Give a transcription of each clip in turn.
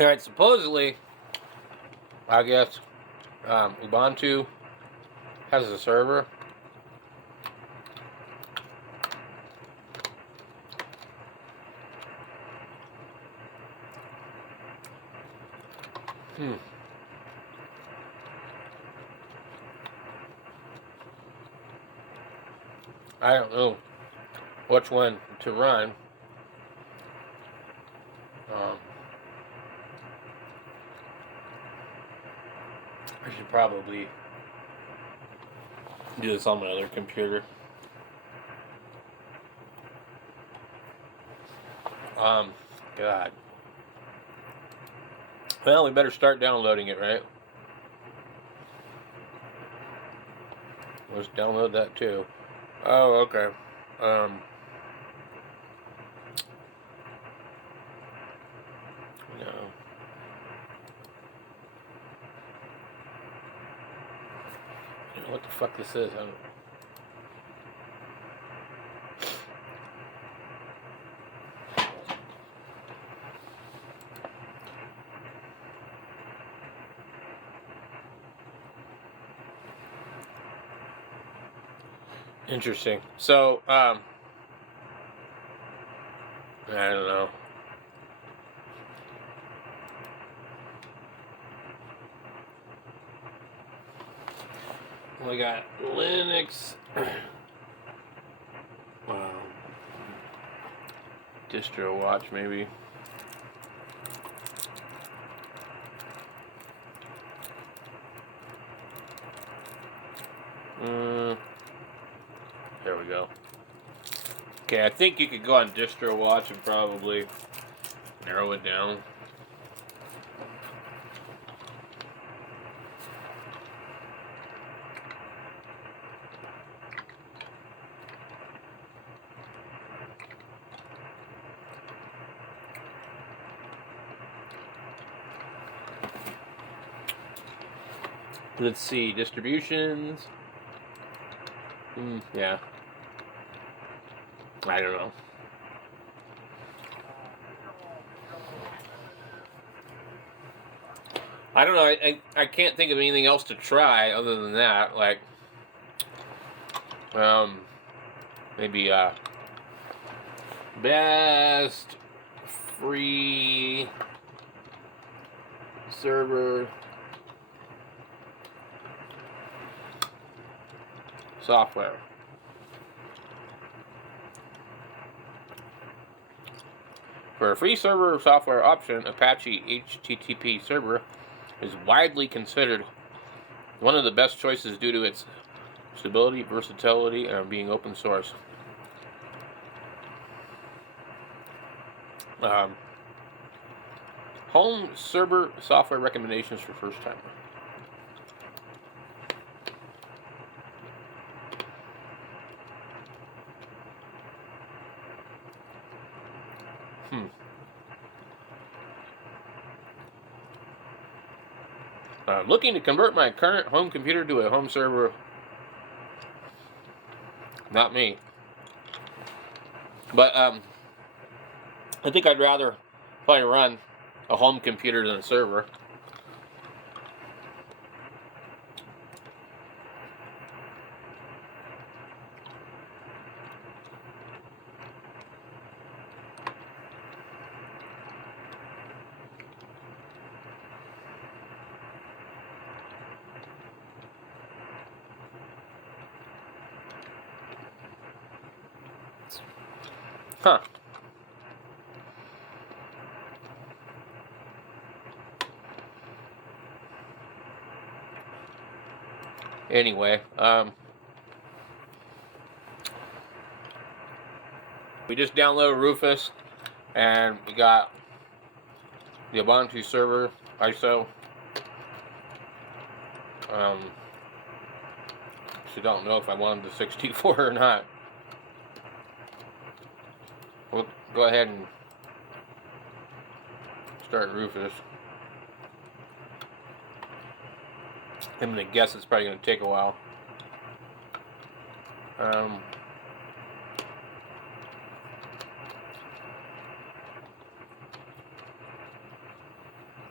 Alright, supposedly, I guess, Ubuntu has a server. I don't know which one to run. I should probably do this on my other computer. God. Well, we better start downloading it, right? Let's download that too. Oh, okay. No. What the fuck this is? I don't... Interesting. So, I don't know. We got Linux, distro watch maybe. There we go. Okay, I think you could go on distro watch and probably narrow it down. Let's see, distributions. Yeah. I don't know. I don't know. I can't think of anything else to try other than that. Like, maybe best free server software. For a free server software option, Apache HTTP server is widely considered one of the best choices due to its stability, versatility, and being open source. Home server software recommendations for first time. Looking to convert my current home computer to a home server. Not me. But I think I'd rather probably run a home computer than a server. Huh. Anyway, we just downloaded Rufus, and we got the Ubuntu server ISO. So don't know if I wanted the 64 or not. We'll go ahead and start Rufus. I'm gonna guess it's probably gonna take a while.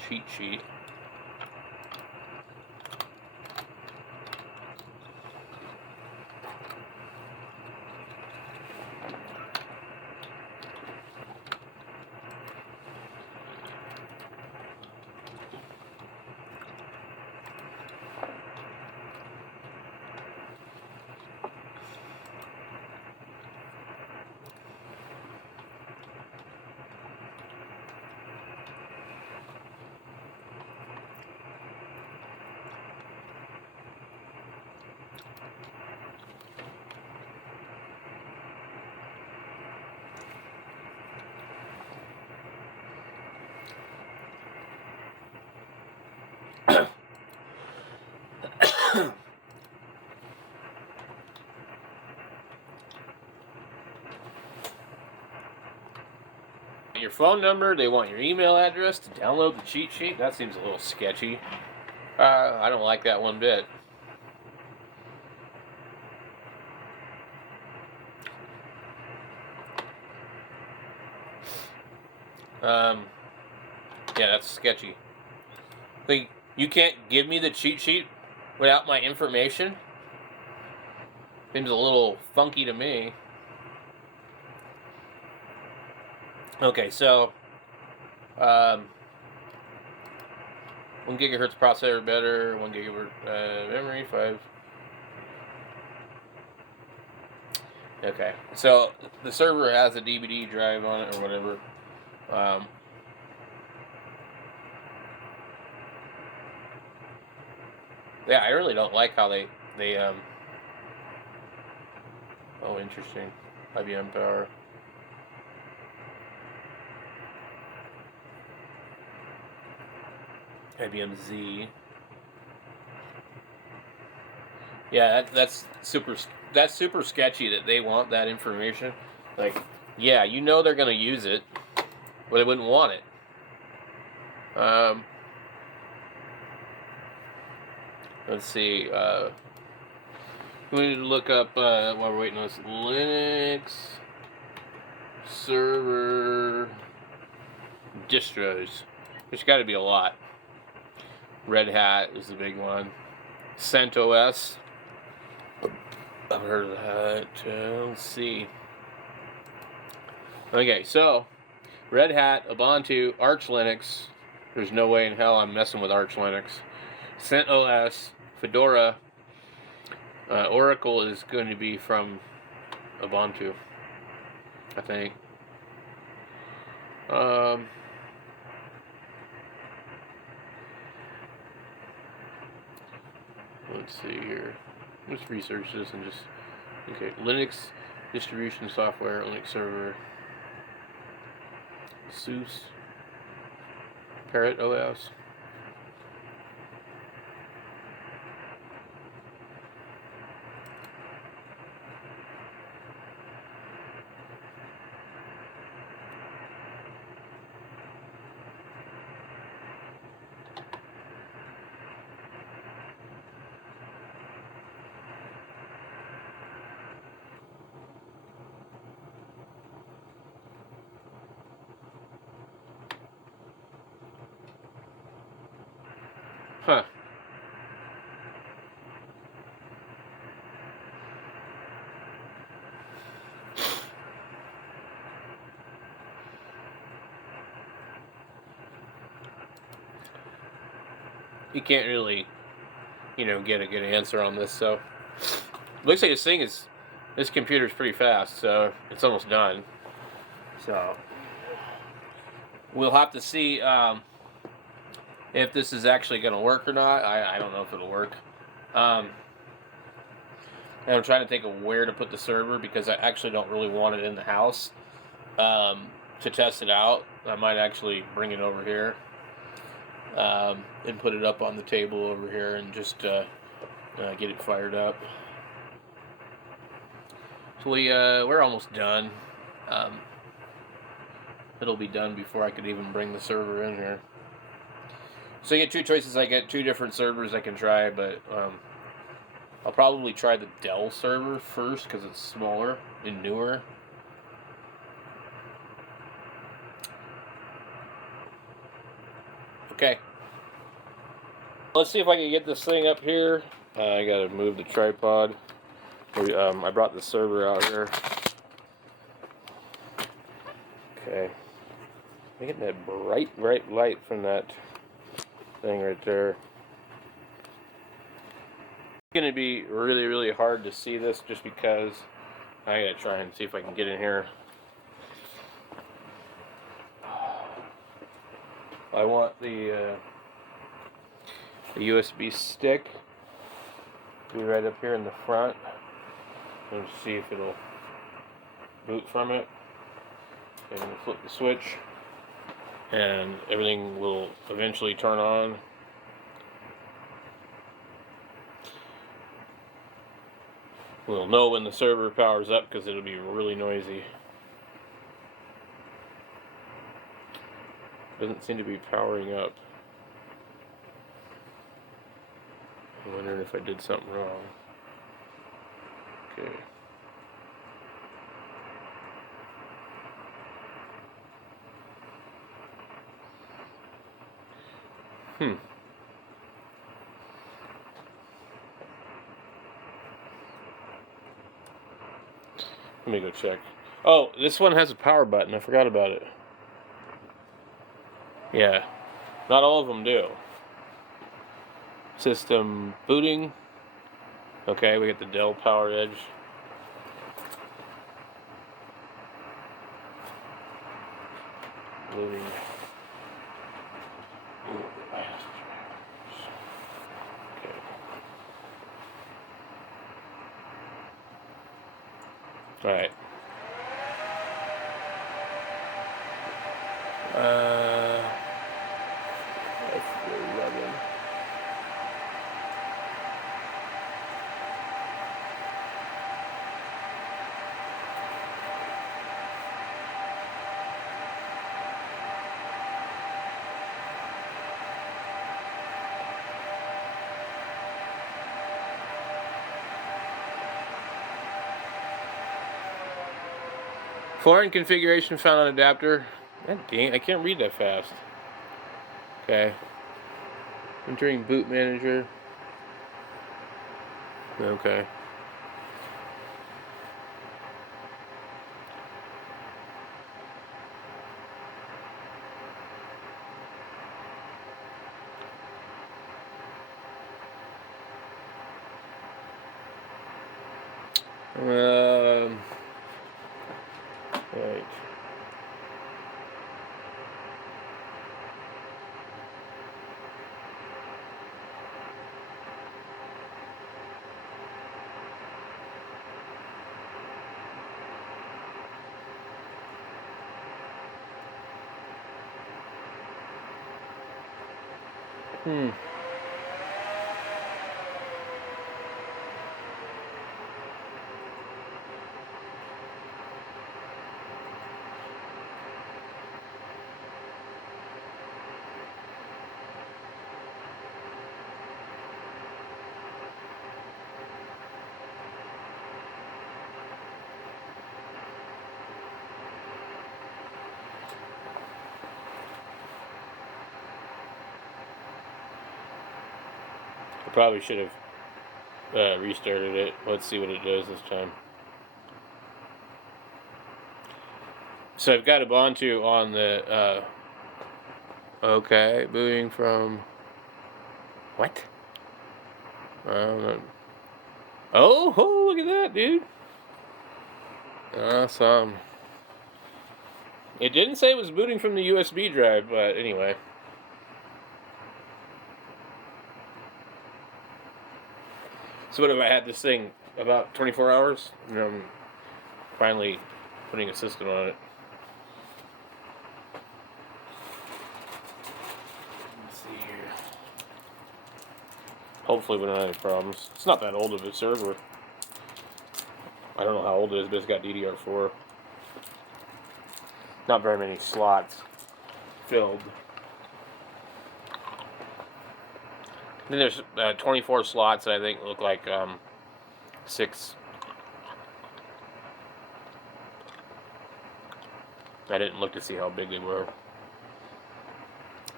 cheat sheet. Your phone number, they want your email address to download the cheat sheet. That seems a little sketchy. I don't like that one bit. Yeah, that's sketchy. Like, you can't give me the cheat sheet without my information? Seems a little funky to me. Okay, so 1 gigahertz processor better, 1 gigahertz memory, 5. Okay, so the server has a DVD drive on it or whatever. Yeah, I really don't like how they oh, interesting. IBM Power. IBM Z. Yeah, that's super sketchy that they want that information. Like, yeah, you know they're gonna use it, but they wouldn't want it. Let's see. We need to look up while we're waiting on this Linux server distros. There's got to be a lot. Red Hat is the big one. CentOS. I've heard of that. Let's see. Okay, so Red Hat, Ubuntu, Arch Linux. There's no way in hell I'm messing with Arch Linux. CentOS, Fedora. Oracle is going to be from Ubuntu, I think. Let's see here. Let's research this and just... Okay, Linux distribution software, Linux server. SUSE. Parrot OS. Huh. You can't really, get a good answer on this, so... Looks like this computer's pretty fast, so it's almost done. So, we'll have to see if this is actually going to work or not. I don't know if it'll work. And I'm trying to think of where to put the server because I actually don't really want it in the house to test it out. I might actually bring it over here and put it up on the table over here and just get it fired up. So we're almost done. It'll be done before I could even bring the server in here. So you get two choices. I get two different servers I can try, but I'll probably try the Dell server first because it's smaller and newer. Okay. Let's see if I can get this thing up here. I gotta move the tripod. I brought the server out here. Okay. I'm getting that bright light from that thing right there. It's gonna be really hard to see this just because I gotta try and see if I can get in here. I want the USB stick to be right up here in the front. And see if it'll boot from it. And we'll flip the switch, and everything will eventually turn on. We'll know when the server powers up because it'll be really noisy. Doesn't seem to be powering up. I'm wondering if I did something wrong. Okay. Let me go check. Oh, this one has a power button. I forgot about it. Yeah. Not all of them do. System booting. Okay, we got the Dell PowerEdge. Booting. Alright. F11. Foreign configuration found on adapter. God dang, I can't read that fast. Okay. Entering boot manager. Okay. Right. I probably should have restarted it. Let's see what it does this time. So I've got Ubuntu on the, okay, booting from, what? I don't know. Oh, look at that, dude. Awesome. It didn't say it was booting from the USB drive, but anyway. So what if I had this thing about 24 hours? And I'm finally putting a system on it. Let's see here. Hopefully we don't have any problems. It's not that old of a server. I don't know how old it is, but it's got DDR4. Not very many slots filled. Then there's 24 slots that I think look like 6. I didn't look to see how big they were.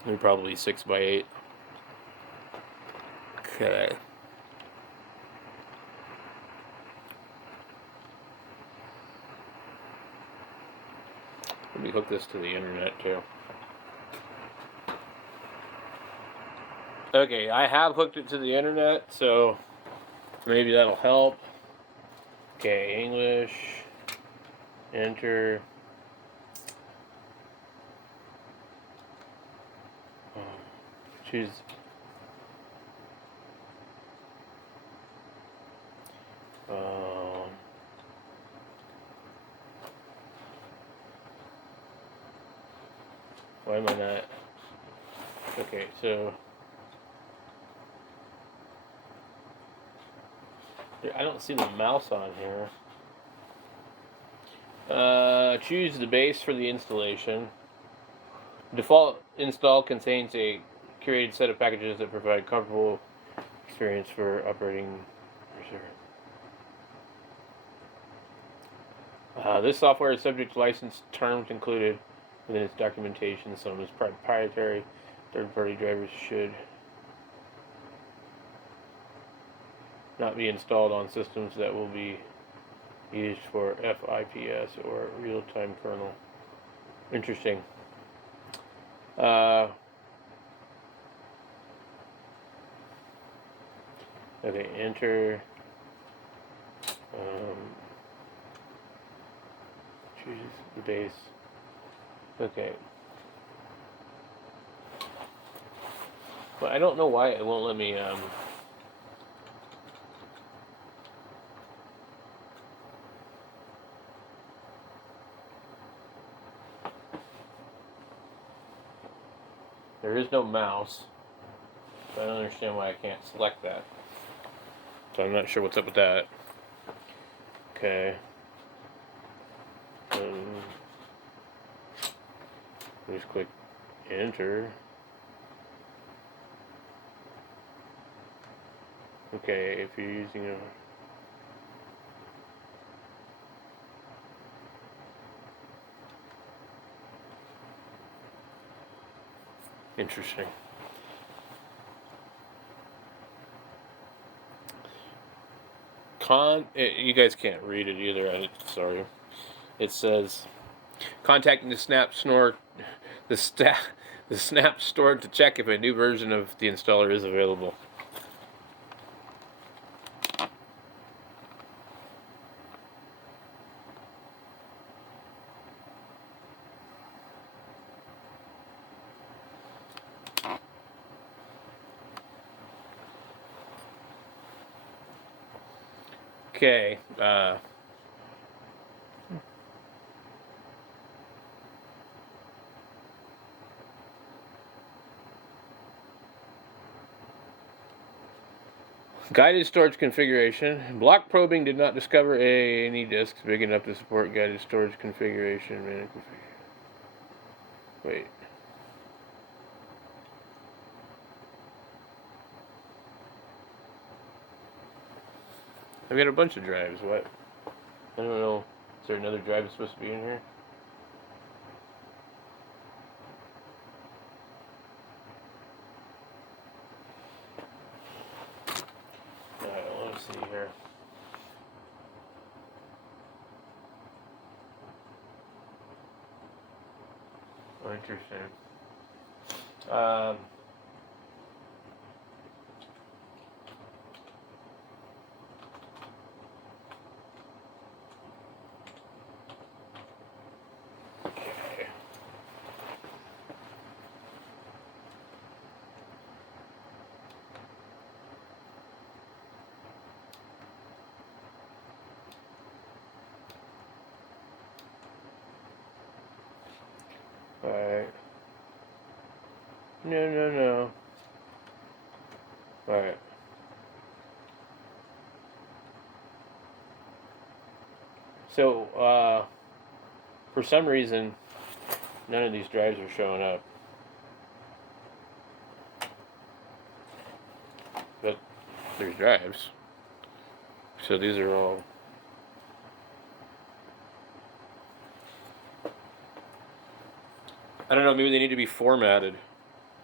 They're probably 6x8. Okay. Let me hook this to the internet too. Okay, I have hooked it to the internet, so maybe that'll help. Okay, English, enter. Choose. Why am I not? Okay, so I don't see the mouse on here. Choose the base for the installation. Default install contains a curated set of packages that provide comfortable experience for operating. This software is subject to license terms included within its documentation. Some is proprietary. Third-party drivers should not be installed on systems that will be used for FIPS or real-time kernel. Interesting. Okay, enter. Choose the base. Okay. But I don't know why it won't let me. There is no mouse. So I don't understand why I can't select that. So I'm not sure what's up with that. Okay. Just click enter. Okay, if you're using a interesting. You guys can't read it either. I'm sorry. It says contacting the Snap Store to check if a new version of the installer is available. Okay. Guided storage configuration. Block probing did not discover any disks big enough to support guided storage configuration. Wait. I've got a bunch of drives. What? I don't know. Is there another drive that's supposed to be in here? Alright, let me see here. Oh, interesting. Okay. Alright. No. Alright. So, for some reason, none of these drives are showing up. But there's drives. So these are all. I don't know, maybe they need to be formatted.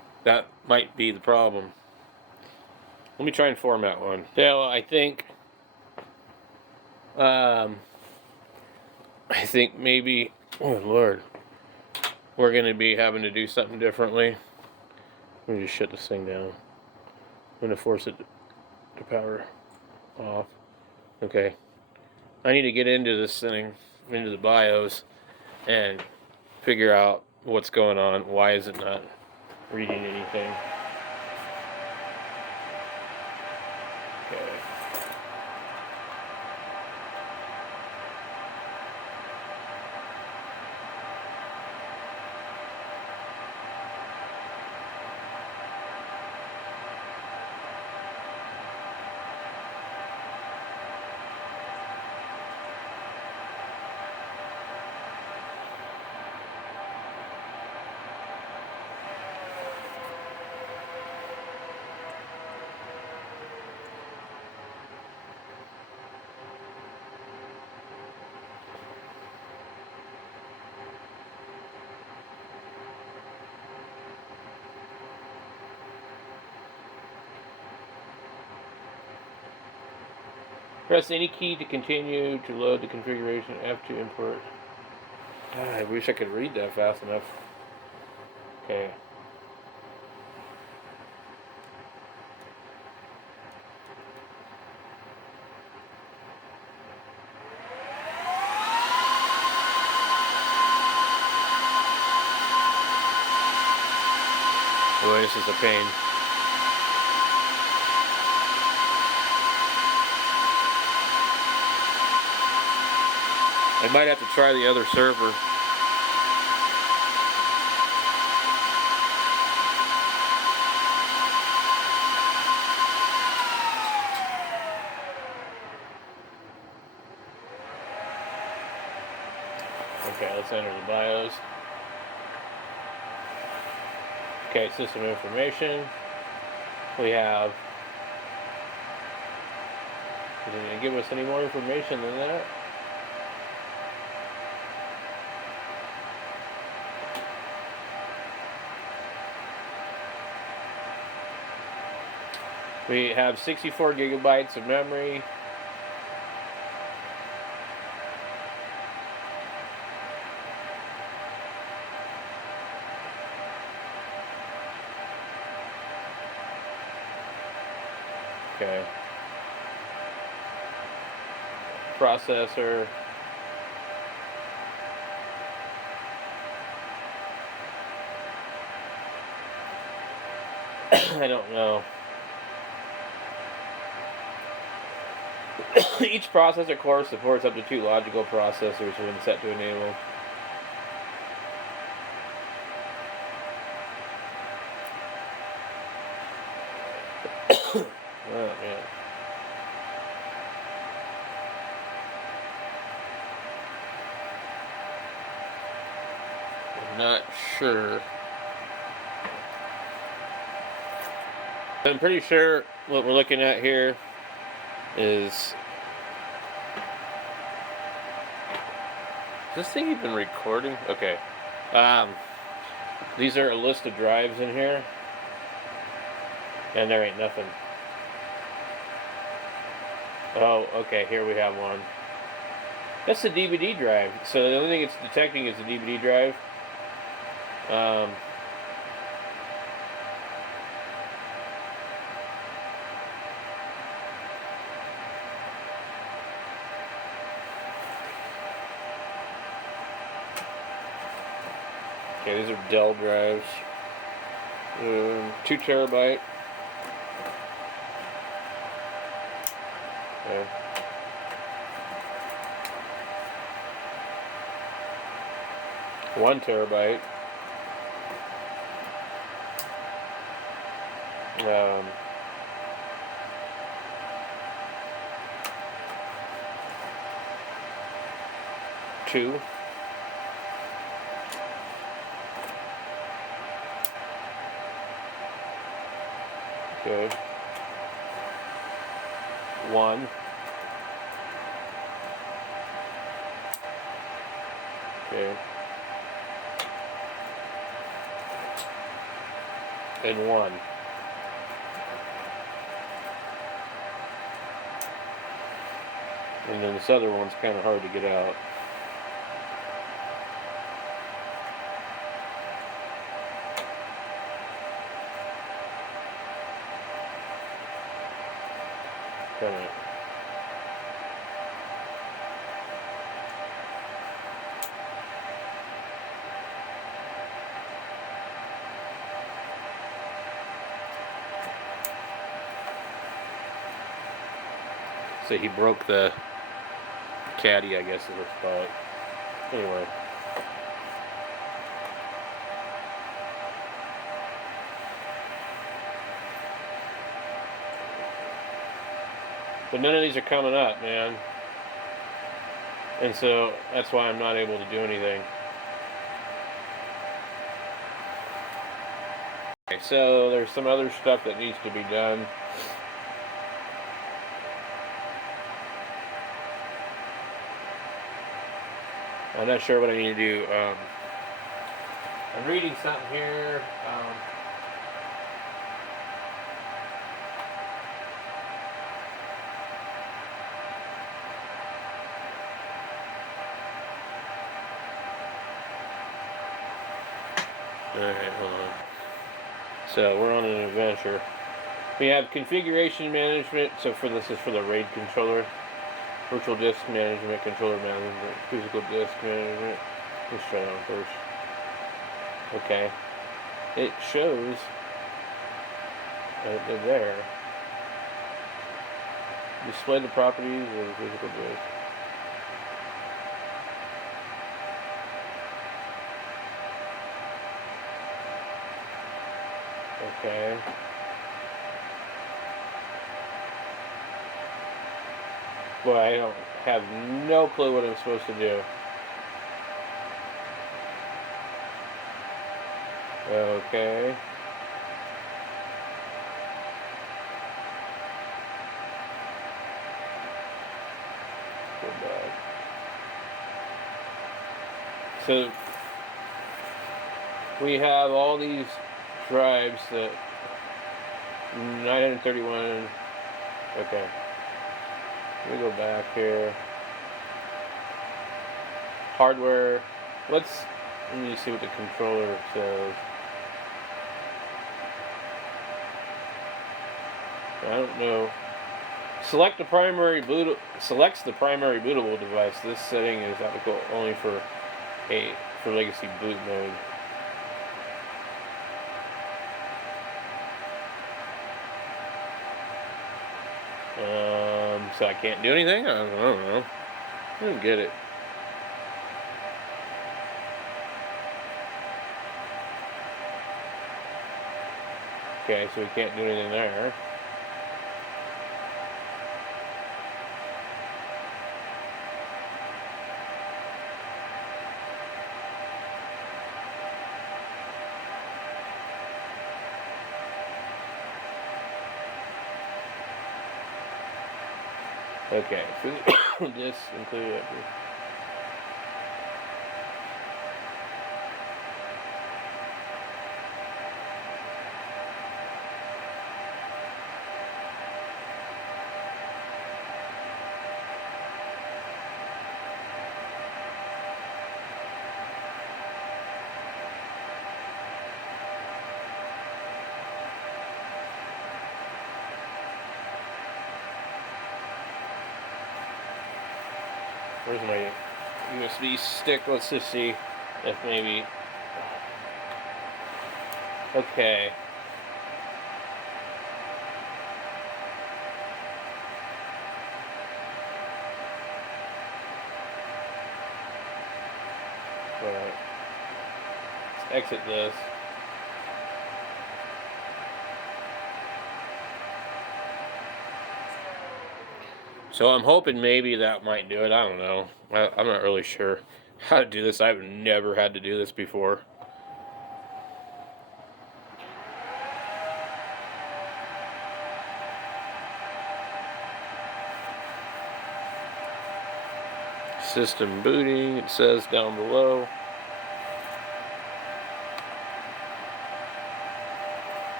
That might be the problem. Let me try and format one. Yeah, well, I think maybe, oh Lord, we're going to be having to do something differently. Let me just shut this thing down. I'm going to force it to power off. Okay. I need to get into this thing, into the BIOS, and figure out what's going on. Why is it not reading anything? Okay. Press any key to continue to load the configuration. F to import. I wish I could read that fast enough. Okay. Boy, this is a pain. I might have to try the other server. Okay, let's enter the BIOS. Okay, system information. We have. Is it going to give us any more information than that? We have 64 gigabytes of memory. Okay. Processor. I don't know. Each processor core supports up to 2 logical processors when set to enable. Oh man. I'm not sure. I'm pretty sure what we're looking at here is this thing even recording? Okay. These are a list of drives in here. And there ain't nothing. Oh, okay, here we have one. That's the DVD drive. So the only thing it's detecting is the DVD drive. Okay, these are Dell drives. 2 terabyte. Okay. One terabyte. Two. Okay. One. Okay. in one. And then this other one's kind of hard to get out. Kind of. So he broke the caddy, I guess is the spot. Anyway. But none of these are coming up, man. And so that's why I'm not able to do anything. Okay, so there's some other stuff that needs to be done. I'm not sure what I need to do. I'm reading something here. Alright, hold on. So we're on an adventure. We have configuration management. So this is for the RAID controller. Virtual disk management, controller management, physical disk management. Let's try that one first. Okay. It shows they're there. Display the properties of the physical disk. Okay. Well, I don't have no clue what I'm supposed to do. Okay. Go back. So we have all these drives that 931. Okay. Let me go back here. Hardware. Let me see what the controller says. I don't know. Selects the primary bootable device. This setting is applicable only for legacy boot mode. So I can't do anything? I don't know. I don't get it. Okay, so we can't do anything there. Okay, so this included. Where's my USB stick? Let's just see if maybe. Okay. Alright. Let's exit this. So I'm hoping maybe that might do it. I don't know. I'm not really sure how to do this. I've never had to do this before. System booting, it says down below.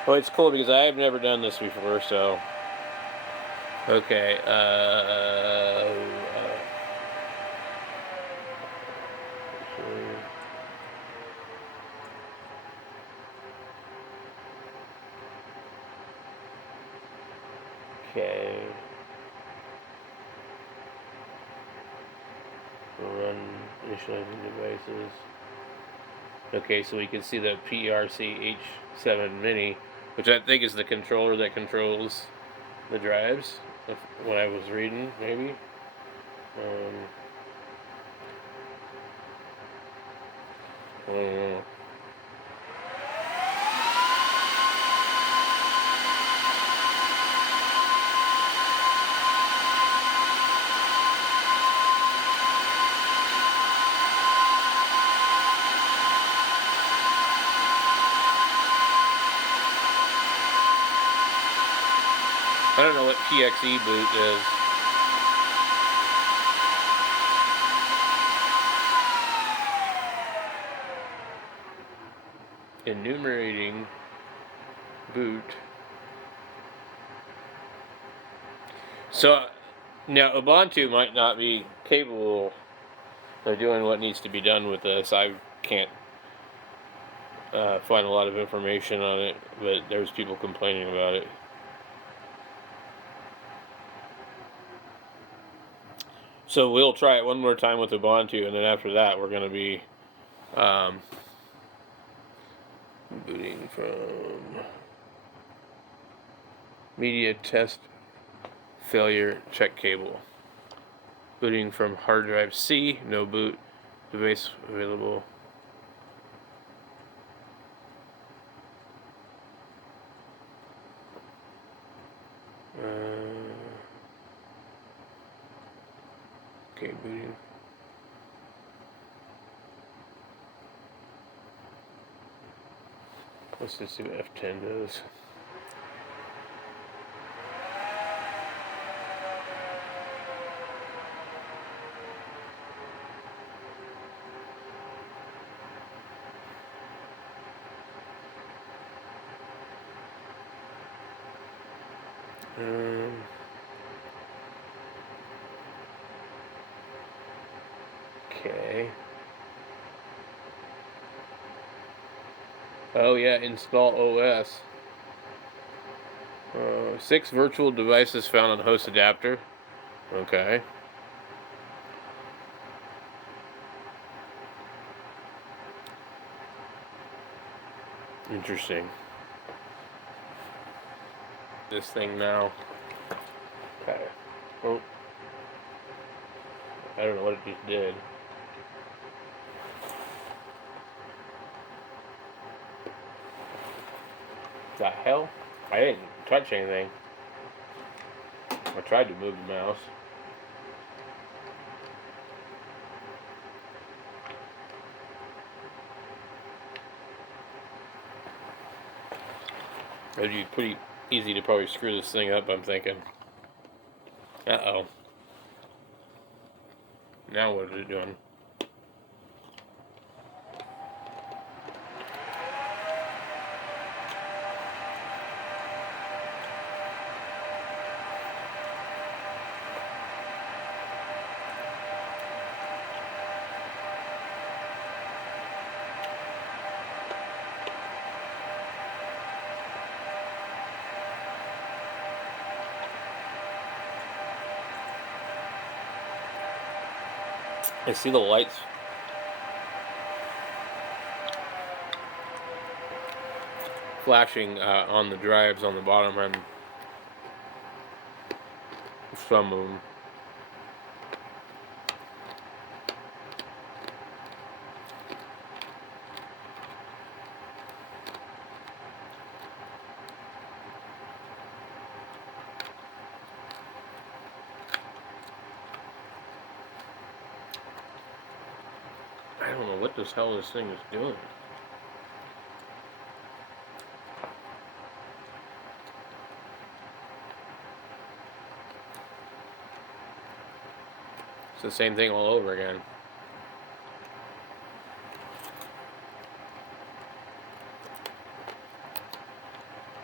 Well, it's cool because I've never done this before, so. Okay, okay. Run initializing devices. Okay, so we can see the PRC-H7 Mini, which I think is the controller that controls the drives, when I was reading, maybe. I don't know. I don't know what PXE boot is. Enumerating boot. So now Ubuntu might not be capable of doing what needs to be done with this. I can't find a lot of information on it, but there's people complaining about it. So we'll try it one more time with Ubuntu, and then after that we're going to be booting from media test failure check cable. Booting from hard drive C, no boot device available. Okay, booting. Let's just see what F10 does. Okay. Oh yeah, install OS. 6 virtual devices found on host adapter. Okay. Interesting. This thing now. Okay. Oh. I don't know what it just did. The hell? I didn't touch anything. I tried to move the mouse. It'd be pretty easy to probably screw this thing up, I'm thinking. Uh-oh. Now what is it doing? I see the lights flashing on the drives on the bottom and some of them. I don't know what the hell this thing is doing. It's the same thing all over again.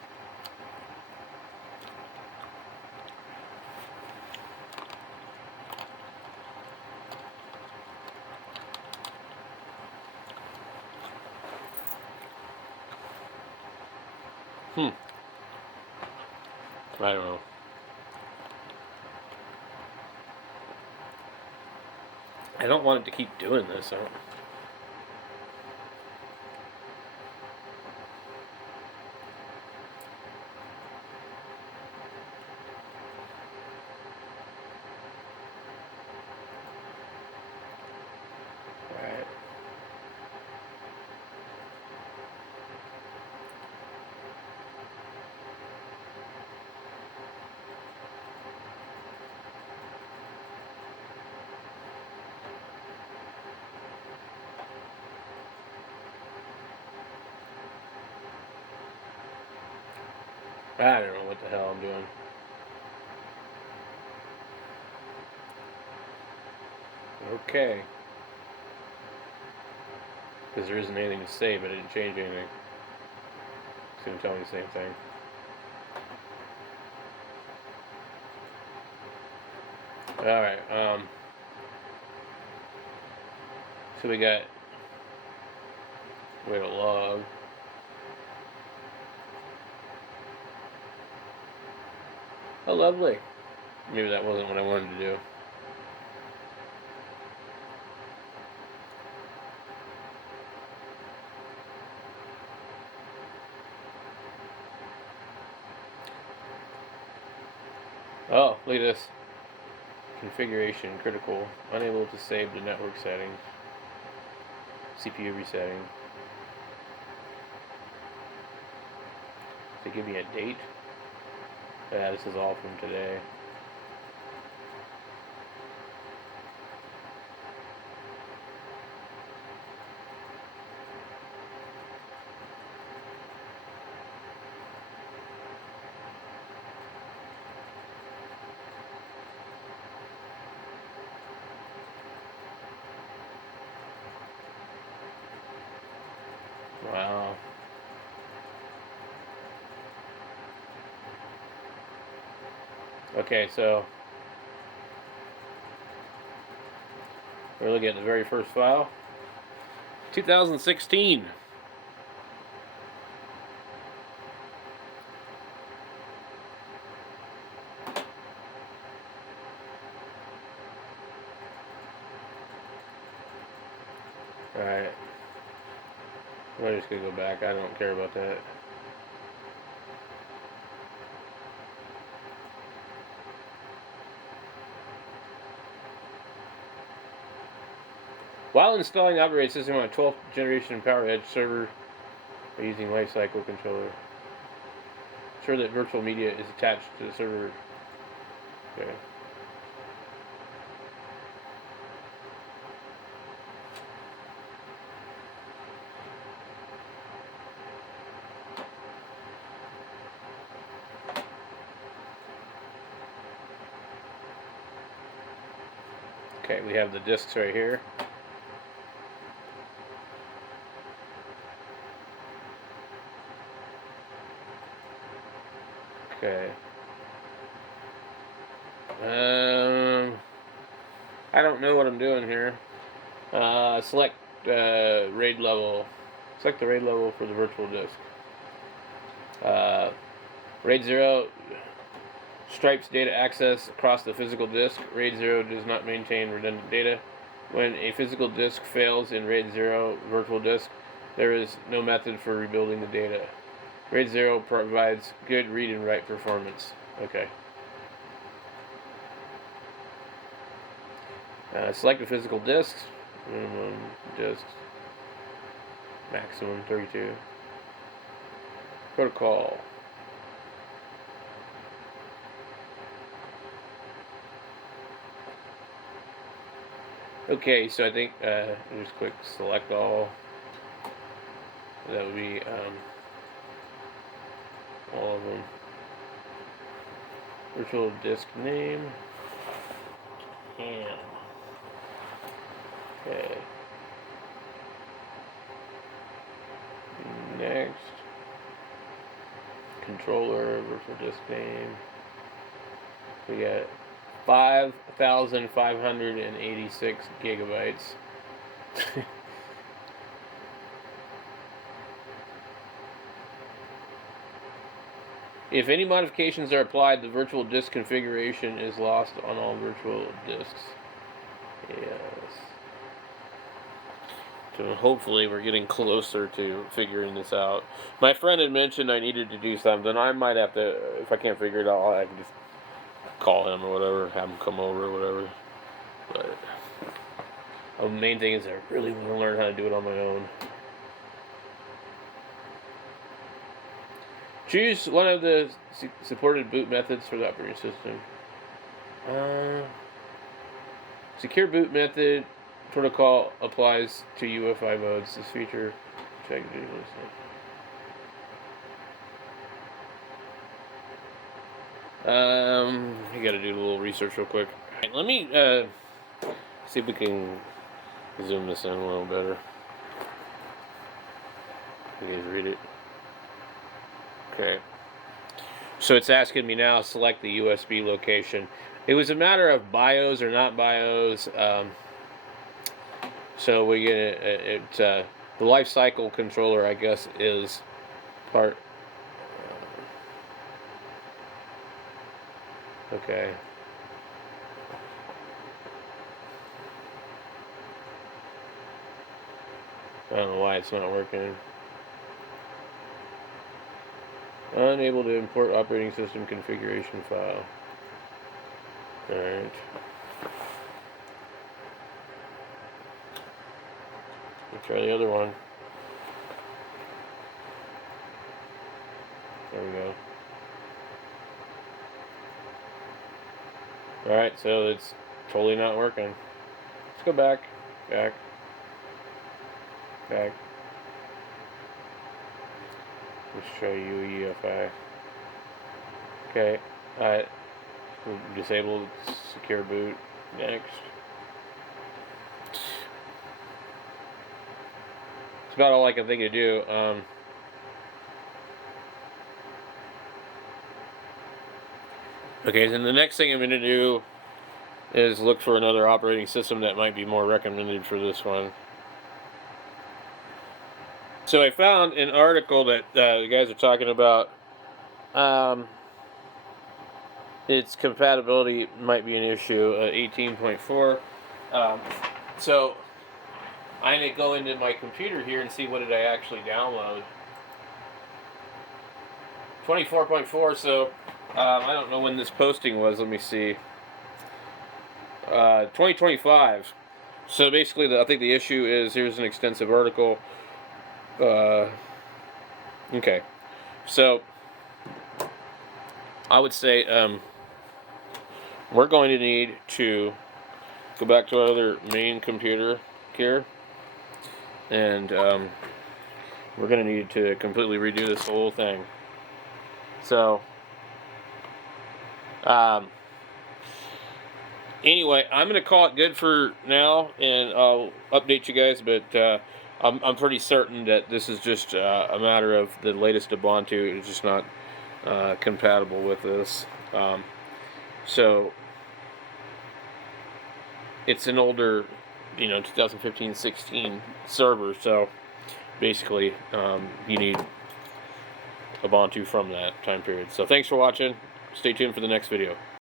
I don't know. I don't want it to keep doing this. I don't... Alright. I don't know what the hell I'm doing. Okay. Because there isn't anything to save, but I didn't change anything. It's going to tell me the same thing. Alright, so we got way to log. Oh, lovely. Maybe that wasn't what I wanted to do. Oh, look at this. Configuration critical. Unable to save the network settings. CPU resetting. Does it give me a date? Yeah, this is all from today. Wow. Okay, so we're looking at the very first file. 2016. Alright. I'm just gonna go back. I don't care about that. While installing operating system on a 12th generation PowerEdge server by using lifecycle controller, ensure that virtual media is attached to the server. Okay. Okay, we have the disks right here. Okay. I don't know what I'm doing here. Select RAID level. Select the RAID level for the virtual disk. RAID 0 stripes data access across the physical disk. RAID 0 does not maintain redundant data. When a physical disk fails in RAID 0 virtual disk, there is no method for rebuilding the data. RAID 0 provides good read and write performance. Okay. Select the physical disks. Minimum disks. Maximum 32. Protocol. Okay, so I think just click select all. That would be all of them. Virtual disk name. And okay. Next. Controller, virtual disk name. We got 5,586 gigabytes. If any modifications are applied, the virtual disk configuration is lost on all virtual disks. Yes. So hopefully we're getting closer to figuring this out. My friend had mentioned I needed to do something. I might have to, if I can't figure it out, I can just call him or whatever, have him come over or whatever. But the main thing is I really want to learn how to do it on my own. Choose one of the supported boot methods for the operating system. Secure boot method protocol applies to UEFI modes. This feature, check you got to do a little research real quick. Right, let me see if we can zoom this in a little better. You guys read it. Okay. So it's asking me now select the USB location. It was a matter of BIOS or not BIOS. So we get the life cycle controller, I guess, is part. Okay. I don't know why it's not working. Unable to import operating system configuration file. Alright. Let's try the other one. There we go. Alright, so it's totally not working. Let's go back. Back. Let's show you UEFI. Okay. Alright. Disabled secure boot. Next. It's about all I can think to do. Okay, then the next thing I'm going to do is look for another operating system that might be more recommended for this one. So I found an article that the guys are talking about. Its compatibility might be an issue. 18.4. So I'm going to go into my computer here and see what did I actually download. 24.4. So I don't know when this posting was. Let me see. 2025. So basically, I think the issue is, here's an extensive article. Okay, so I would say we're going to need to go back to our other main computer here, and we're going to need to completely redo this whole thing. So anyway, I'm going to call it good for now, and I'll update you guys, but I'm pretty certain that this is just a matter of the latest Ubuntu is just not compatible with this. So it's an older, 2015-16 server, so basically you need Ubuntu from that time period. So thanks for watching. Stay tuned for the next video.